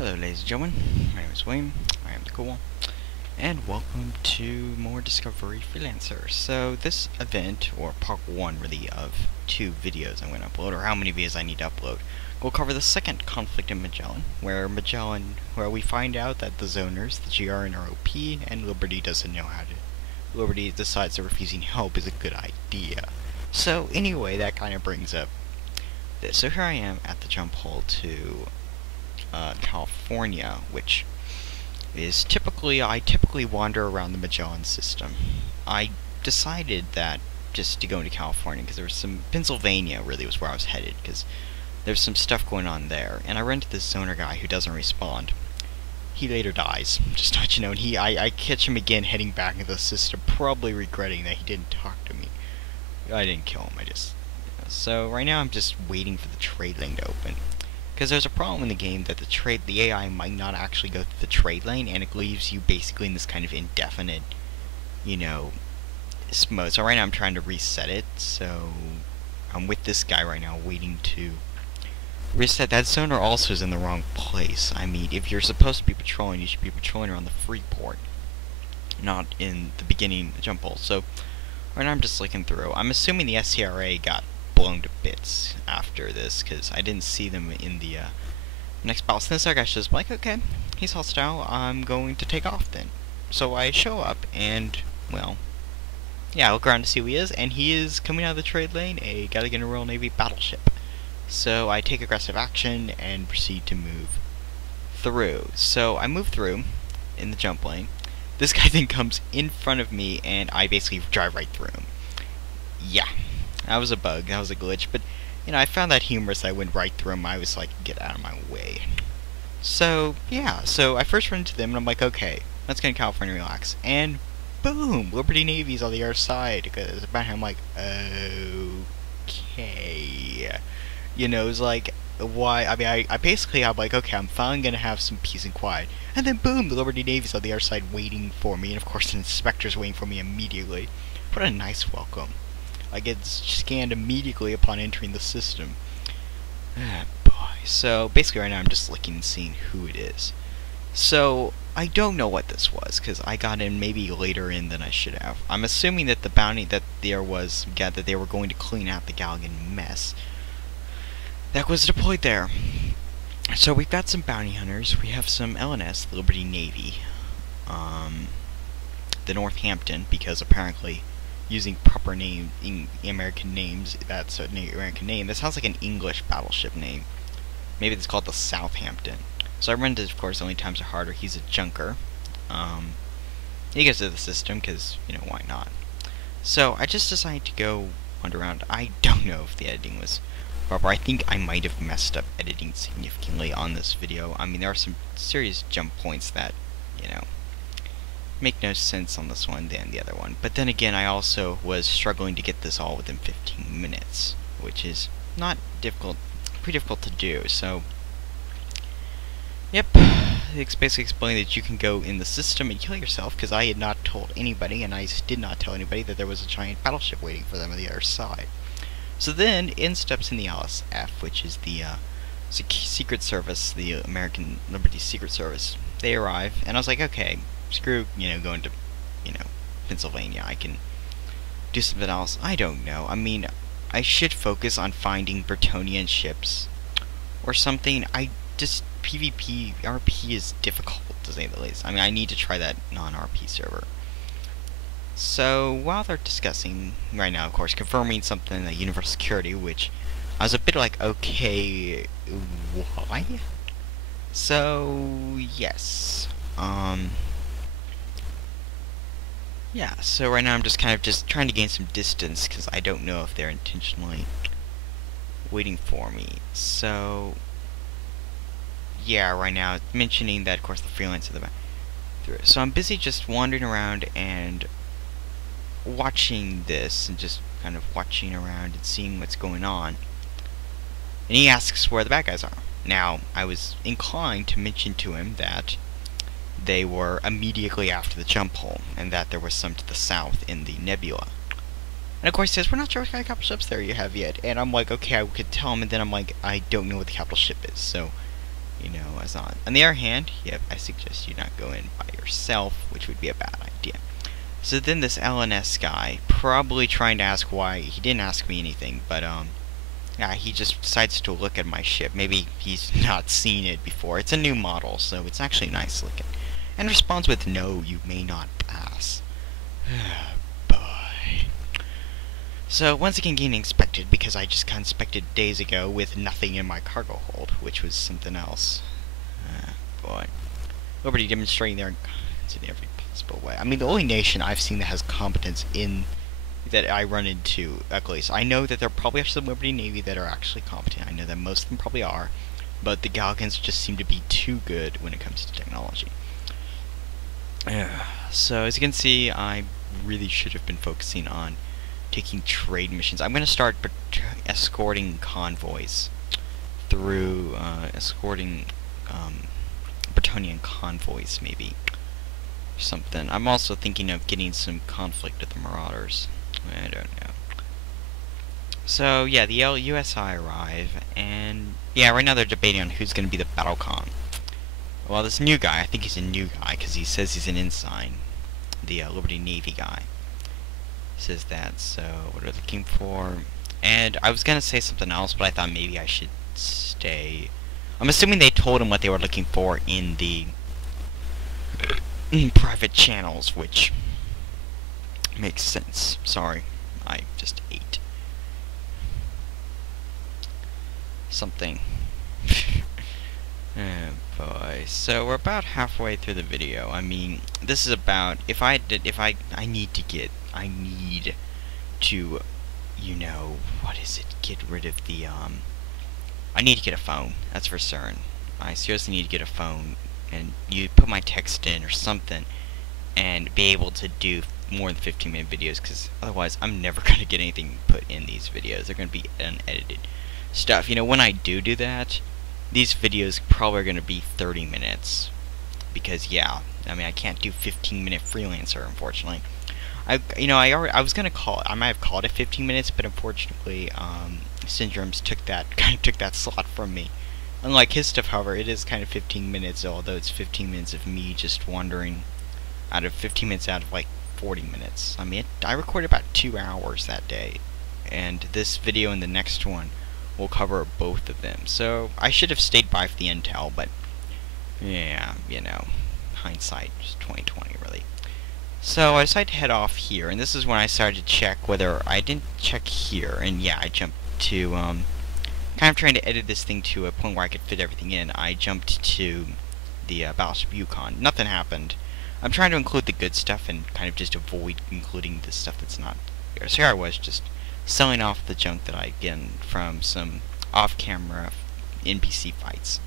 Hello ladies and gentlemen, my name is William, I am the cool one, and welcome to more Discovery Freelancer. So this event, or part 1 really, of 2 videos I'm going to upload, or how many videos I need to upload, will cover the second conflict in Magellan, where we find out that the zoners, the GRN are OP, and Liberty doesn't know how to. Liberty decides that refusing help is a good idea. So anyway, that kind of brings up this. So here I am at the jump hole to California, which is I typically wander around the Magellan system. I decided that just to go into California because there was Pennsylvania really was where I was headed because there's some stuff going on there, and I run into this zoner guy who doesn't respond. He later dies, just to let you know, and I catch him again heading back into the system, probably regretting that he didn't talk to me. I didn't kill him, So right now I'm just waiting for the trade lane to open. Because there's a problem in the game that the AI might not actually go through the trade lane, and it leaves you basically in this kind of indefinite, mode. So right now I'm trying to reset it, so I'm with this guy right now waiting to reset. That zoner also is in the wrong place. I mean, if you're supposed to be patrolling, you should be patrolling around the free port, not in the beginning jump hole. So right now I'm just looking through. I'm assuming the SCRA got blown to bits after this, because I didn't see them in the next battle. So this other guy's just like, okay, he's hostile, I'm going to take off then. So I show up, and, well, yeah, I look around to see who he is, and he is coming out of the trade lane, a Galligan Royal Navy battleship. So I take aggressive action and proceed to move through. So I move through in the jump lane. This guy then comes in front of me, and I basically drive right through him. Yeah. That was a bug, that was a glitch, but, I found that humorous. I went right through him. I was like, get out of my way. So, yeah, so I first run into them, and I'm like, okay, let's get in California, relax. And, boom, Liberty Navy's on the other side, because about him, I'm like, okay. It's like, why, I basically, I'm like, okay, I'm finally gonna have some peace and quiet. And then, boom, the Liberty Navy's on the other side waiting for me, and of course, the inspector's waiting for me immediately. What a nice welcome. I get scanned immediately upon entering the system. Ah, boy. So, basically right now I'm just looking and seeing who it is. So, I don't know what this was, because I got in maybe later in than I should have. I'm assuming that the bounty that there was, that they were going to clean out the Galligan mess that was deployed there. So, we've got some bounty hunters. We have some LNS, the Liberty Navy, the Northampton, because apparently using proper American names, that's an American name. That sounds like an English battleship name. Maybe it's called the Southampton. So I run into, of course, the only times are harder. He's a junker. He goes to the system, because, why not? So I just decided to go wander around. I don't know if the editing was proper. I think I might have messed up editing significantly on this video. I mean, there are some serious jump points that, make no sense on this one than the other one. But then again, I also was struggling to get this all within 15 minutes, which is not difficult, pretty difficult to do. So, yep, it's basically explaining that you can go in the system and kill yourself, because I had not told anybody, and I did not tell anybody, that there was a giant battleship waiting for them on the other side. So then, in steps in the LSF, which is the Secret Service, the American Liberty Secret Service. They arrive, and I was like, okay, screw, going to, Pennsylvania. I can do something else. I don't know. I mean, I should focus on finding Bretonian ships or something. PvP, RP is difficult, to say the least. I mean, I need to try that non-RP server. So, while they're discussing, right now, of course, confirming something like universal security, which I was a bit like, okay, why? So, yes. Yeah, so right now I'm just kind of trying to gain some distance, because I don't know if they're intentionally waiting for me. So, yeah, right now, mentioning that, of course, the Freelancer in the back. So I'm busy just wandering around and watching this, and just kind of watching around and seeing what's going on. And he asks where the bad guys are. Now, I was inclined to mention to him that they were immediately after the jump hole, and that there was some to the south in the nebula. And of course he says, we're not sure what kind of capital ships there you have yet. And I'm like, okay, I could tell him, and then I'm like, I don't know what the capital ship is. So you know, as on the other hand, yep, I suggest you not go in by yourself, which would be a bad idea. So then this LNS guy, probably trying to ask why, he didn't ask me anything, but, yeah, he just decides to look at my ship. Maybe he's not seen it before. It's a new model, so it's actually nice looking. And responds with, no, you may not pass. Boy. So, once again getting inspected, because I just got inspected days ago with nothing in my cargo hold, which was something else. Boy. Nobody demonstrating their incompetence in every possible way. I mean, the only nation I've seen that has competence in that I run into, at least. I know that there probably are some Liberty Navy that are actually competent. I know that most of them probably are. But the Galgans just seem to be too good when it comes to technology. So, as you can see, I really should have been focusing on taking trade missions. I'm going to start escorting convoys through, escorting Bretonian convoys, maybe. Something. I'm also thinking of getting some conflict with the Marauders. I don't know. So, yeah, the USI arrive, and, yeah, right now they're debating on who's going to be the Battlecon. Well, this new guy, I think he's a new guy, because he says he's an ensign. The Liberty Navy guy says that, so what are they looking for? And I was going to say something else, but I thought maybe I should stay. I'm assuming they told him what they were looking for in the private channels, which makes sense. Sorry, I just ate something. Oh boy. So we're about halfway through the video. I mean, this is about I need to, you know, what is it? Get rid of the I need to get a phone. That's for certain. I seriously need to get a phone, and you put my text in or something, and be able to do more than 15-minute videos, because otherwise I'm never going to get anything put in these videos. They're going to be unedited stuff. You know, when I do that, these videos probably are going to be 30 minutes, because, yeah, I mean, I can't do 15-minute Freelancer, unfortunately. I was going to call it, I might have called it 15 minutes, but unfortunately, Syndromes took that slot from me. Unlike his stuff, however, it is kind of 15 minutes, although it's 15 minutes of me just wandering out of 15 minutes out of like 40 minutes. I mean, I recorded about 2 hours that day, and this video and the next one will cover both of them. So I should have stayed by for the intel, but yeah, you know, hindsight is 20/20 really. So I decided to head off here, and this is when I started to check whether I didn't check here, and yeah, I jumped to kind of trying to edit this thing to a point where I could fit everything in. I jumped to the Battleship Yukon. Nothing happened. I'm trying to include the good stuff and kind of just avoid including the stuff that's not here. So here I was, just selling off the junk that I get from some off-camera NPC fights.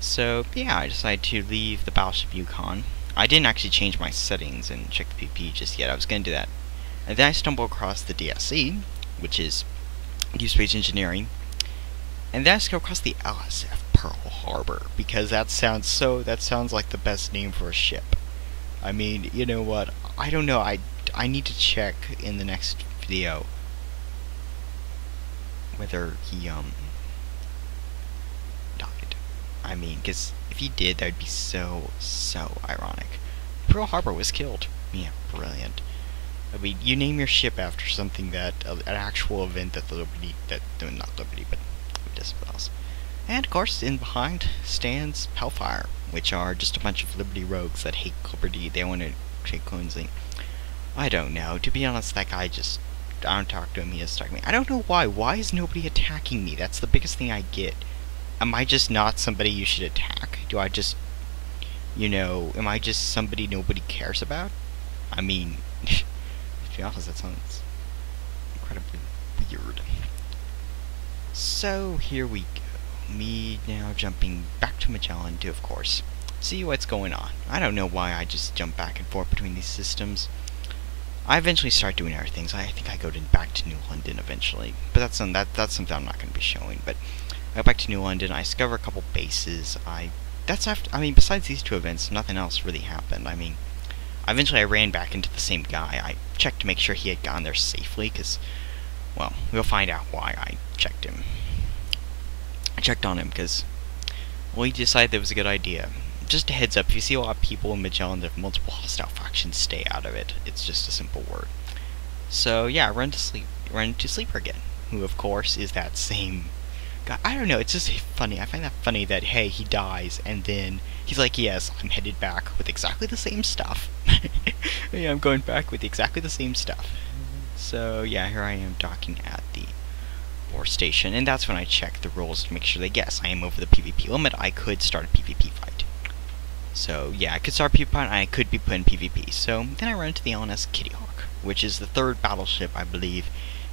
So yeah, I decided to leave the Battleship Yukon. I didn't actually change my settings and check the PP just yet. I was going to do that. And then I stumbled across the DSE, which is Deep Space Engineering. And then I go across the LSF Pearl Harbor, because that sounds like the best name for a ship. I mean, you know what? I don't know. I need to check in the next video whether he died. I mean, because if he did, that would be so ironic. Pearl Harbor was killed. Yeah, brilliant. I mean, you name your ship after something that an actual event that the Liberty, not Liberty, but else. And of course, in behind stands Hellfire, which are just a bunch of Liberty rogues that hate Liberty. They want to create cleansing. I don't know. To be honest, that guy just, I don't talk to him. He just attacks me. I don't know why. Why is nobody attacking me? That's the biggest thing I get. Am I just not somebody you should attack? Do I just, you know, am I just somebody nobody cares about? I mean, to be honest, that sounds incredibly weird. So, here we go. Me now jumping back to Magellan to, of course, see what's going on. I don't know why I just jump back and forth between these systems. I eventually start doing other things. I think I go back to New London eventually. But that's something I'm not going to be showing. But I go back to New London, I discover a couple bases. I mean, besides these two events, nothing else really happened. I mean, eventually I ran back into the same guy. I checked to make sure he had gotten there safely, because, well, we'll find out why I checked him. I checked on him because we decided that was a good idea. Just a heads up, if you see a lot of people in Magellan that have multiple hostile factions, stay out of it. It's just a simple word. So yeah, run into Sleeper again, who of course is that same guy. I don't know, it's just funny. I find that funny that, hey, he dies, and then he's like, yes, I'm headed back with exactly the same stuff. Yeah, I'm going back with exactly the same stuff. So yeah, here I am docking at the war station, and that's when I check the rules to make sure that, yes, I am over the PvP limit. I could start a PvP fight. So yeah, I could start a PvP fight, and I could be put in PvP. So then I run into the LNS Kitty Hawk, which is the third battleship, I believe,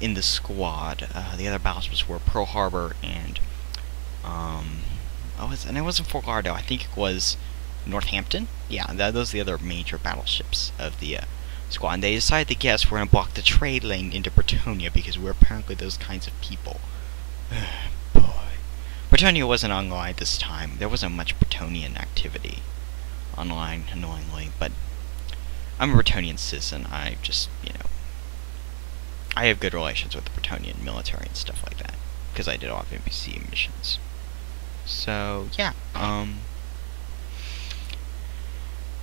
in the squad. The other battleships were Pearl Harbor and it wasn't Fort Lauderdale. I think it was Northampton. Yeah, those are the other major battleships of the squad. And they decided to guess we're gonna block the trade lane into Bretonia because we're apparently those kinds of people. Boy, Bretonia wasn't online this time. There wasn't much Bretonian activity online, annoyingly, but I'm a Bretonian citizen. I just, I have good relations with the Bretonian military and stuff like that, because I did a lot of NPC missions. So, yeah,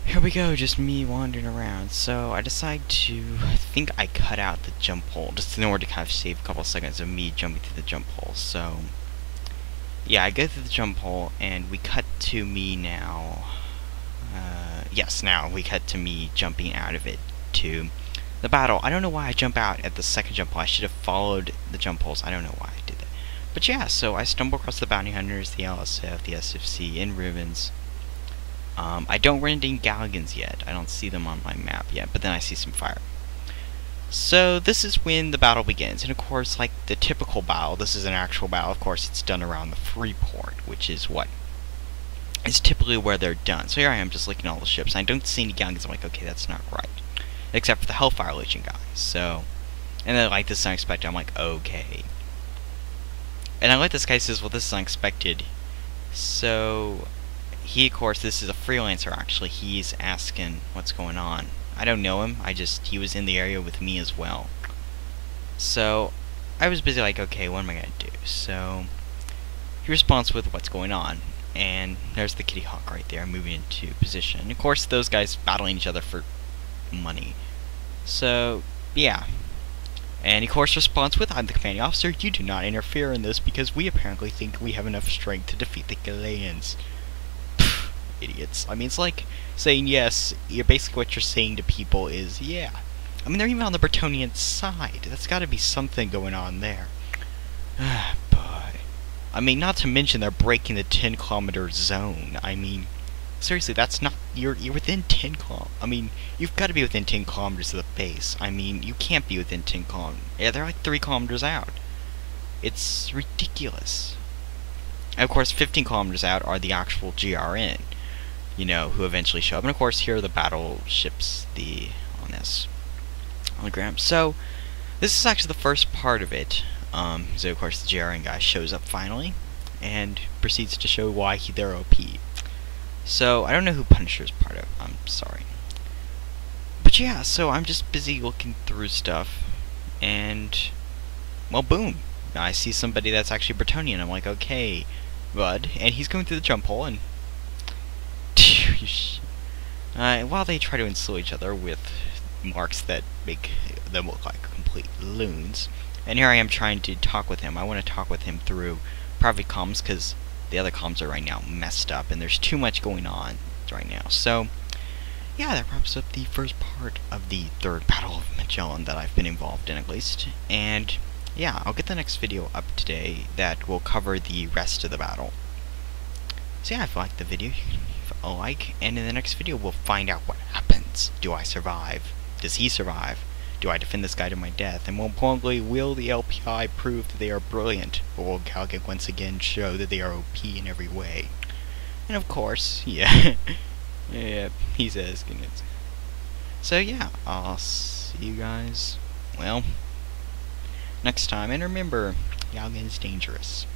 here we go, just me wandering around. So, I decide to, I think I cut out the jump hole, just in order to kind of save a couple of seconds of me jumping through the jump hole. So, yeah, I go through the jump hole, and we cut to me now. Yes, now we cut to me jumping out of it to the battle. I don't know why I jump out at the second jump hole. I should have followed the jump holes. I don't know why I did that. But yeah, so I stumble across the bounty hunters, the LSF, the SFC, in Rubens. I don't run into any Galligans yet. I don't see them on my map yet, but then I see some fire. So this is when the battle begins. And of course, like the typical battle, this is an actual battle. Of course, it's done around the Freeport, which is what is typically where they're done. So here I am just looking at all the ships, and I don't see any Galligans. I'm like, okay, that's not right. Except for the Hellfire Legion guys. So, and then like, this is unexpected. I'm like, okay. And I like this guy says, well, this is unexpected. So, he, of course, this is a freelancer actually. He's asking what's going on. I don't know him. He was in the area with me as well. So, I was busy like, okay, what am I gonna do? So, he responds with what's going on. And there's the Kitty Hawk right there moving into position. And of course, those guys battling each other for money. So, yeah. And of course responds with, I'm the commanding officer, you do not interfere in this because we apparently think we have enough strength to defeat the Galileans. Pfft, idiots. I mean, it's like saying yes, basically what you're saying to people is, yeah. I mean, they're even on the Bretonian side. That's gotta be something going on there. Ah, boy. I mean, not to mention they're breaking the 10-kilometer zone. I mean, seriously, that's not, you're within 10 kilometers. I mean, you've got to be within 10 kilometers of the base. I mean, you can't be within 10 kilometers. Yeah, they're like 3 kilometers out. It's ridiculous. And of course, 15 kilometers out are the actual GRN, who eventually show up. And of course, here are the battleships, on this hologram. So, this is actually the first part of it. So of course, the GRN guy shows up finally, and proceeds to show why they're OP. So, I don't know who Punisher's part of. I'm sorry. But yeah, so I'm just busy looking through stuff, and, well, boom. I see somebody that's actually Bretonian. I'm like, okay, bud. And he's going through the jump hole, and while they try to insult each other with marks that make them look like complete loons. And here I am trying to talk with him. I want to talk with him through private comms, because the other comms are right now messed up, and there's too much going on right now. So, yeah, that wraps up the first part of the third Battle of Magellan that I've been involved in, at least. And, yeah, I'll get the next video up today that will cover the rest of the battle. So, yeah, if you liked the video, you can leave a like, and in the next video, we'll find out what happens. Do I survive? Does he survive? Do I defend this guy to my death? And more importantly, will the LPI prove that they are brilliant? Or will Galgan once again show that they are OP in every way? And of course, yeah, yeah, he's asking it. So yeah, I'll see you guys, well, next time. And remember, Galgan's dangerous.